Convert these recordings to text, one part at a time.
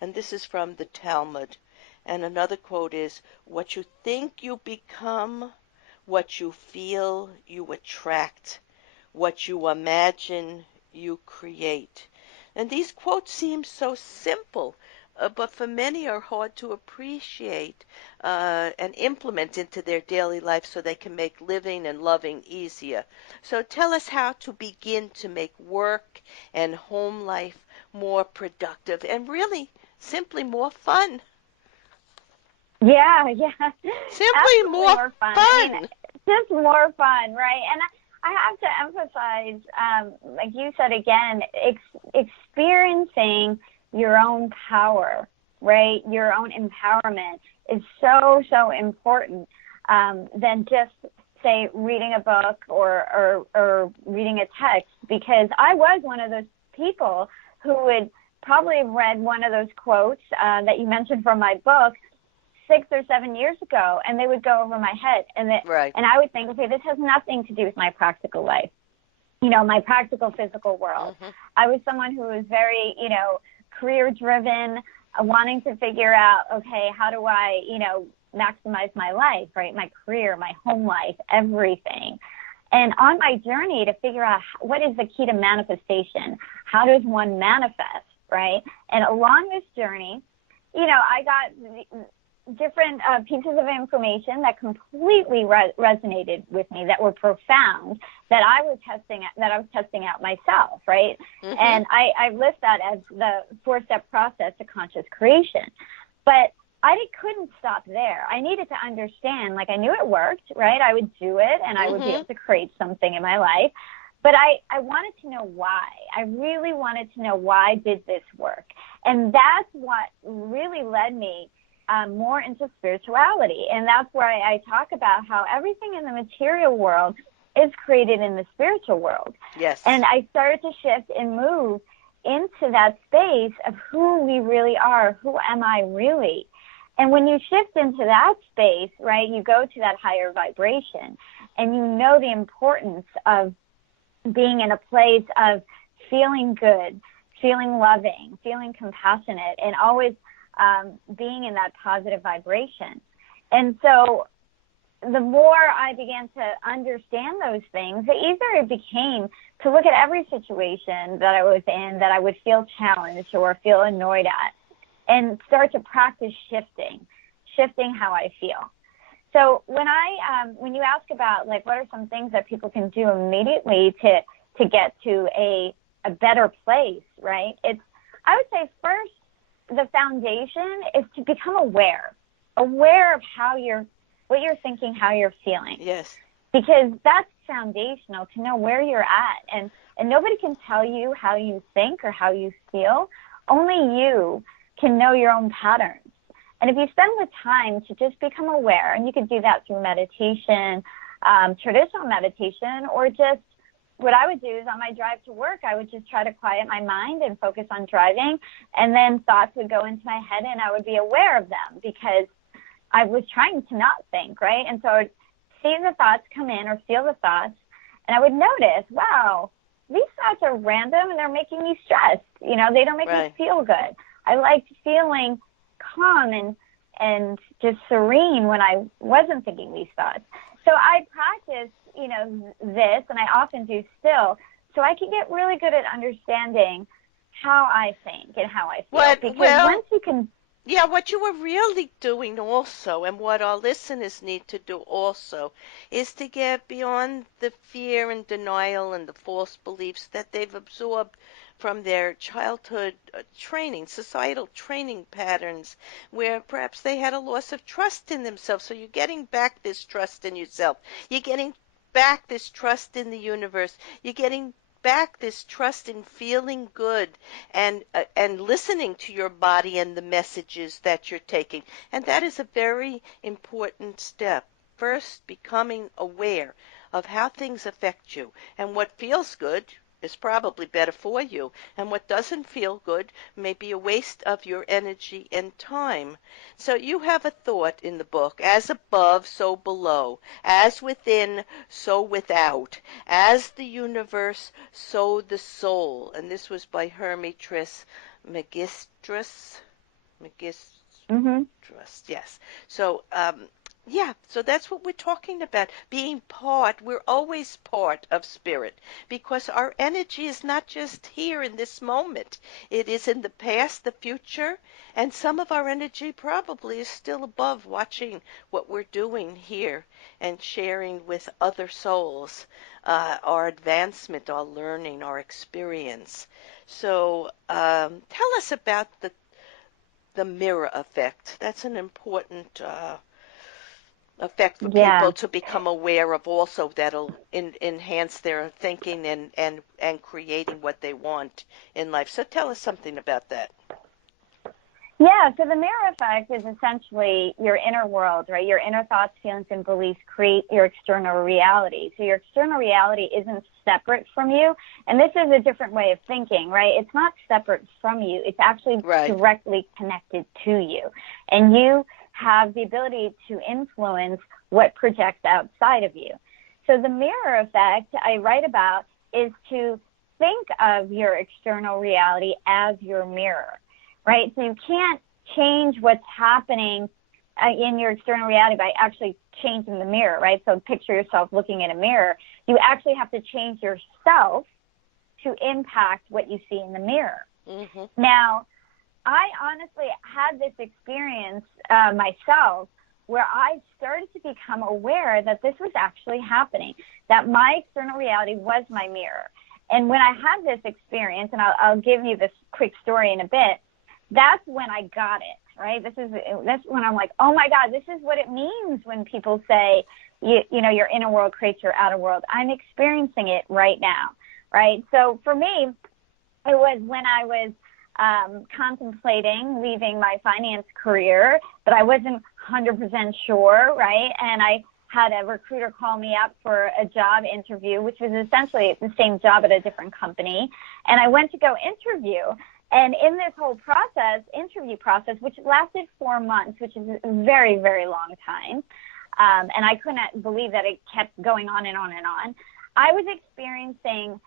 And this is from the Talmud. And another quote is, "What you think you become, what you feel you attract, what you imagine you create." And these quotes seem so simple, but for many are hard to appreciate and implement into their daily life so they can make living and loving easier. So tell us how to begin to make work and home life more productive and really simply more fun. Yeah, yeah, Simply absolutely more more fun. I mean, fun. just more fun, right? And I have to emphasize, like you said again, experiencing your own power, right? Your own empowerment is so, so important than just, say, reading a book or reading a text, because I was one of those people who would probably have read one of those quotes that you mentioned from my book 6 or 7 years ago, and they would go over my head, Right. and I would think, okay, this has nothing to do with my practical life, my practical physical world. Mm-hmm. I was someone who was very, career driven, wanting to figure out, okay, how do I, maximize my life, right? My career, my home life, everything. And on my journey to figure out what is the key to manifestation, how does one manifest, right? And along this journey, I got different pieces of information that completely resonated with me, that were profound, that I was testing out myself, right? Mm-hmm. And I list that as the 4-step process to conscious creation. But I couldn't stop there. I needed to understand, like, I knew it worked, right? I would do it, and I would be able to create something in my life. But I wanted to know why. I really wanted to know, why did this work? And that's what really led me more into spirituality. And that's where I talk about how everything in the material world is created in the spiritual world. Yes. And I started to shift and move into that space of who we really are. Who am I really? And when you shift into that space, right, you go to that higher vibration, and you know the importance of being in a place of feeling good, feeling loving, feeling compassionate, and always being in that positive vibration. And so the more I began to understand those things, the easier it became to look at every situation that I was in that I would feel challenged or feel annoyed at, and start to practice shifting how I feel. So when you ask about, like, what are some things that people can do immediately to get to a better place, right? I would say first, the foundation is to become aware of what you're thinking, how you're feeling. Yes. Because that's foundational to know where you're at. And nobody can tell you how you think or how you feel. Only you can know your own patterns. And if you spend the time to just become aware, and you can do that through meditation, traditional meditation, or just what I would do is on my drive to work, I would just try to quiet my mind and focus on driving, and then thoughts would go into my head, and I would be aware of them because I was trying to not think, right? And so I would see the thoughts come in or feel the thoughts, and I would notice, wow, these thoughts are random and they're making me stressed. They don't make me feel good. I liked feeling calm and just serene when I wasn't thinking these thoughts. So I practiced, this, and I often do still, so I can get really good at understanding how I think and how I feel. Once you can... Yeah, what you were really doing also, and what our listeners need to do also, is to get beyond the fear and denial and the false beliefs that they've absorbed from their childhood training, societal training patterns, where perhaps they had a loss of trust in themselves. So you're getting back this trust in yourself. You're getting back this trust in the universe. You're getting back this trust in feeling good and listening to your body and the messages that you're taking. And that is a very important step. First, becoming aware of how things affect you, and what feels good is probably better for you, and what doesn't feel good may be a waste of your energy and time. So you have a thought in the book: as above, so below; as within, so without; as the universe, so the soul. And this was by Hermes Trismegistus. McGis Mhm. Trust, yes. So, yeah, so that's what we're talking about. Being part, we're always part of spirit because our energy is not just here in this moment. It is in the past, the future, and some of our energy probably is still above watching what we're doing here and sharing with other souls our advancement, our learning, our experience. So, tell us about the mirror effect. That's an important effect for Yeah. people to become aware of also that'll enhance their thinking and creating what they want in life. So tell us something about that. Yeah, so the mirror effect is essentially your inner world, right? Your inner thoughts, feelings, and beliefs create your external reality. So your external reality isn't separate from you. And this is a different way of thinking, right? It's not separate from you. It's actually Right. directly connected to you. And you have the ability to influence what projects outside of you. So the mirror effect I write about is to think of your external reality as your mirror, right? So you can't change what's happening in your external reality by actually changing the mirror, right? So picture yourself looking in a mirror. You actually have to change yourself to impact what you see in the mirror. Mhm. Now, I honestly had this experience myself where I started to become aware that this was actually happening, that my external reality was my mirror. And when I had this experience, and I'll give you this quick story in a bit, that's when I got it, right? That's when I'm like, oh my God, this is what it means when people say, you know, your inner world creates your outer world. I'm experiencing it right now, right? So for me, it was when I was contemplating leaving my finance career, but I wasn't 100% sure, right? And I had a recruiter call me up for a job interview, which was essentially the same job at a different company. And I went to go interview. And in this whole interview process, which lasted 4 months, which is a very, very long time, and I couldn't believe that it kept going on and on and on, I was experiencing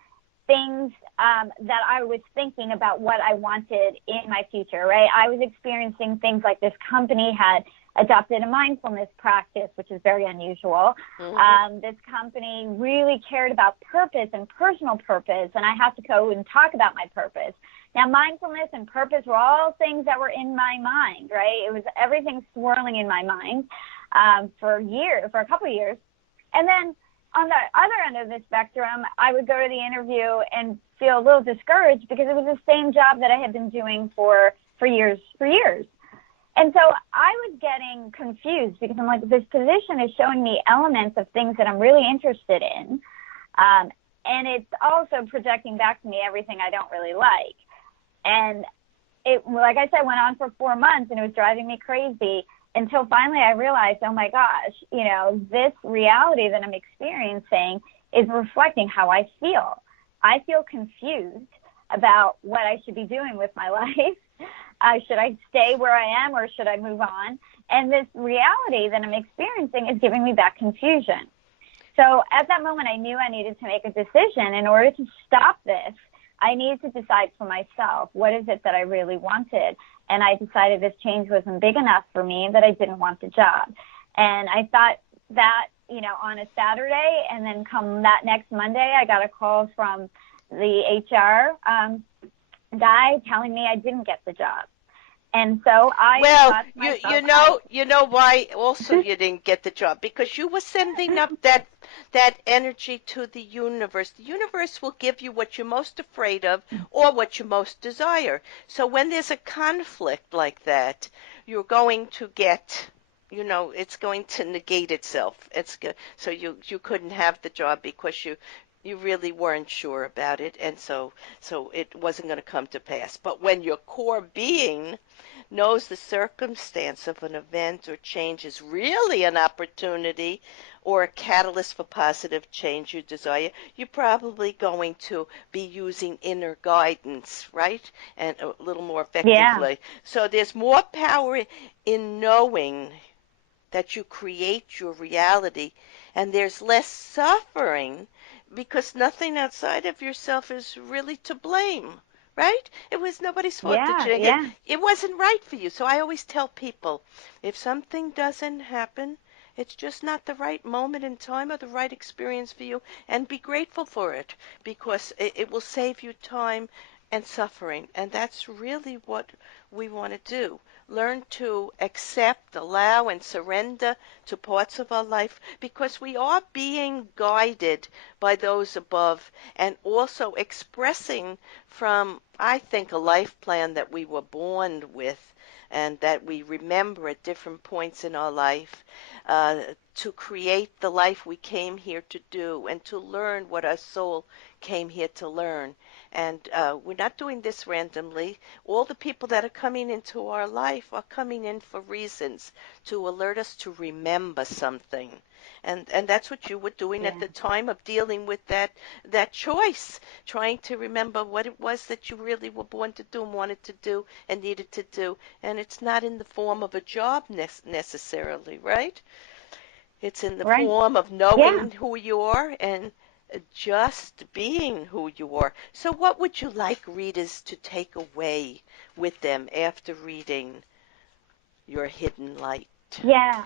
things that I was thinking about what I wanted in my future, right? I was experiencing things like this company had adopted a mindfulness practice, which is very unusual. Mhm. This company really cared about purpose and personal purpose, and I had to go and talk about my purpose. Now, mindfulness and purpose were all things that were in my mind, right? It was everything swirling in my mind for a couple of years. And then on the other end of the spectrum, I would go to the interview and feel a little discouraged because it was the same job that I had been doing for years. And so I was getting confused because I'm like, this position is showing me elements of things that I'm really interested in. And it's also projecting back to me everything I don't really like. And it, like I said, went on for 4 months and it was driving me crazy until finally I realized, oh my gosh, you know, this reality that I'm experiencing is reflecting how I feel. I feel confused about what I should be doing with my life. Should I stay where I am or should I move on? And this reality that I'm experiencing is giving me that confusion. So at that moment, I knew I needed to make a decision. In order to stop this, I needed to decide for myself, what is it that I really wanted? And I decided this change wasn't big enough for me, that I didn't want the job. And I thought that, you know, on a Saturday, and then come that next Monday, I got a call from the HR guy telling me I didn't get the job. And so I Well, thought to you myself, you know why also you didn't get the job because you were sending up that energy to the universe. The universe will give you what you're most afraid of or what you most desire. So when there's a conflict like that, you're going to get, you know, it's going to negate itself. So you couldn't have the job because you really weren't sure about it, and so it wasn't going to come to pass. But when your core being knows the circumstance of an event or change is really an opportunity or a catalyst for positive change you desire, you're probably going to be using inner guidance, right? And a little more yeah, effectively. So there's more power in knowing that you create your reality, and there's less suffering because nothing outside of yourself is really to blame, right? It was nobody's fault that Yeah, you didn't get, yeah, it wasn't right for you. So I always tell people, if something doesn't happen, it's just not the right moment in time or the right experience for you, and be grateful for it because it will save you time and suffering. And that's really what we want to do. Learn to accept, allow, and surrender to parts of our life because we are being guided by those above and also expressing from, I think, a life plan that we were born with and that we remember at different points in our life uh, to create the life we came here to do and to learn what our soul came here to learn. And we're not doing this randomly. All the people that are coming into our life are coming in for reasons to alert us to remember something. And that's what you were doing at yeah, the time of dealing with that choice, trying to remember what it was that you really were born to do and wanted to do and needed to do. And it's not in the form of a job necessarily, right? It's in the right. form of Yeah, knowing who you are and just being who you are. So, what would you like readers to take away with them after reading Your Hidden Light? yeah.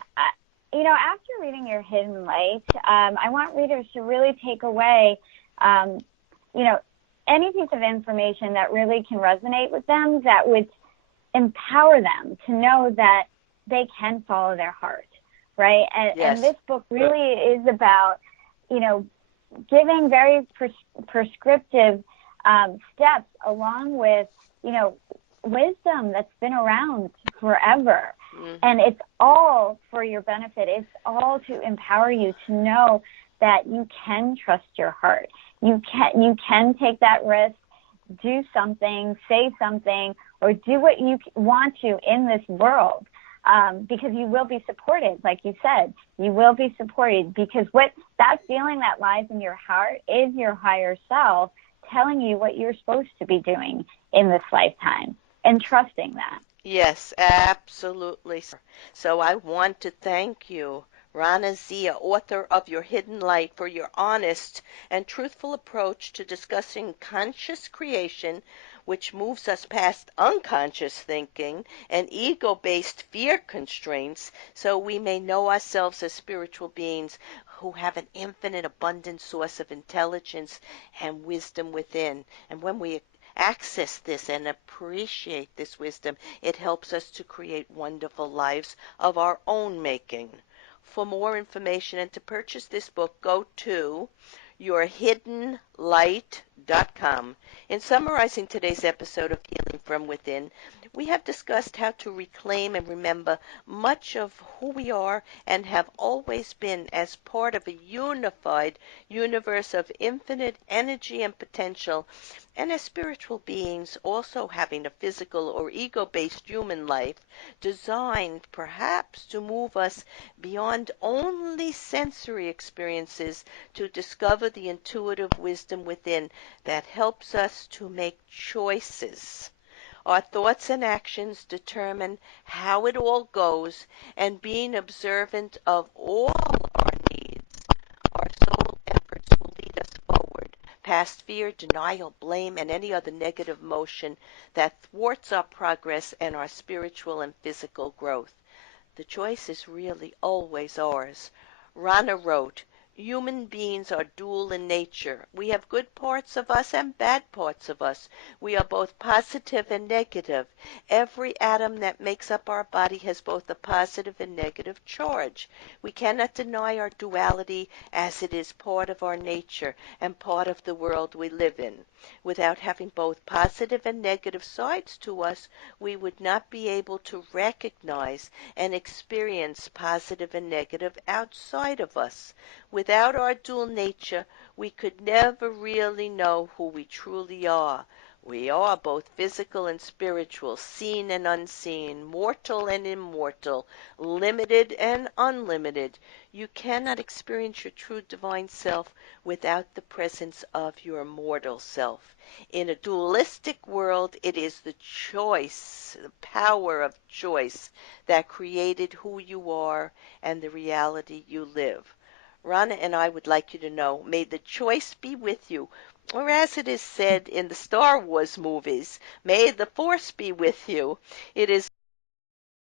After reading Your Hidden Light, I want readers to really take away, um, you know, any piece of information that really can resonate with them, that would empower them to know that they can follow their heart, right? And Yes. this book really is about, you know, giving very prescriptive steps along with, you know, wisdom that's been around forever. Hmm. And it's all for your benefit. It's all to empower you to know that you can trust your heart. You can take that risk, do something, say something, or do what you want to in this world. Because you will be supported, like you said, you will be supported because what that feeling that lies in your heart is your higher self telling you what you're supposed to be doing in this lifetime and trusting that. Yes, absolutely. So I want to thank you, Raana Zia, author of Your Hidden Light, for your honest and truthful approach to discussing conscious creation, which moves us past unconscious thinking and ego-based fear constraints so we may know ourselves as spiritual beings who have an infinite abundant source of intelligence and wisdom within. And when we access this and appreciate this wisdom, it helps us to create wonderful lives of our own making. For more information and to purchase this book, go to yourhiddenlight.com. In summarizing today's episode of Healing from Within, we have discussed how to reclaim and remember much of who we are and have always been as part of a unified universe of infinite energy and potential, and as spiritual beings also having a physical or ego-based human life designed perhaps to move us beyond only sensory experiences to discover the intuitive wisdom within that helps us to make choices. Our thoughts and actions determine how it all goes, and being observant of all our needs, our soul efforts will lead us forward, past fear, denial, blame, and any other negative emotion that thwarts our progress and our spiritual and physical growth. The choice is really always ours. Rana wrote, "Human beings are dual in nature. We have good parts of us and bad parts of us. We are both positive and negative. Every atom that makes up our body has both a positive and negative charge. We cannot deny our duality as it is part of our nature and part of the world we live in. Without having both positive and negative sides to us, we would not be able to recognize and experience positive and negative outside of us. Without our dual nature, we could never really know who we truly are. We are both physical and spiritual, seen and unseen, mortal and immortal, limited and unlimited. You cannot experience your true divine self without the presence of your mortal self. In a dualistic world, it is the choice, the power of choice, that created who you are and the reality you live. Rana and I would like you to know, may the choice be with you Or as it is said in the Star Wars movies, may the force be with you. It is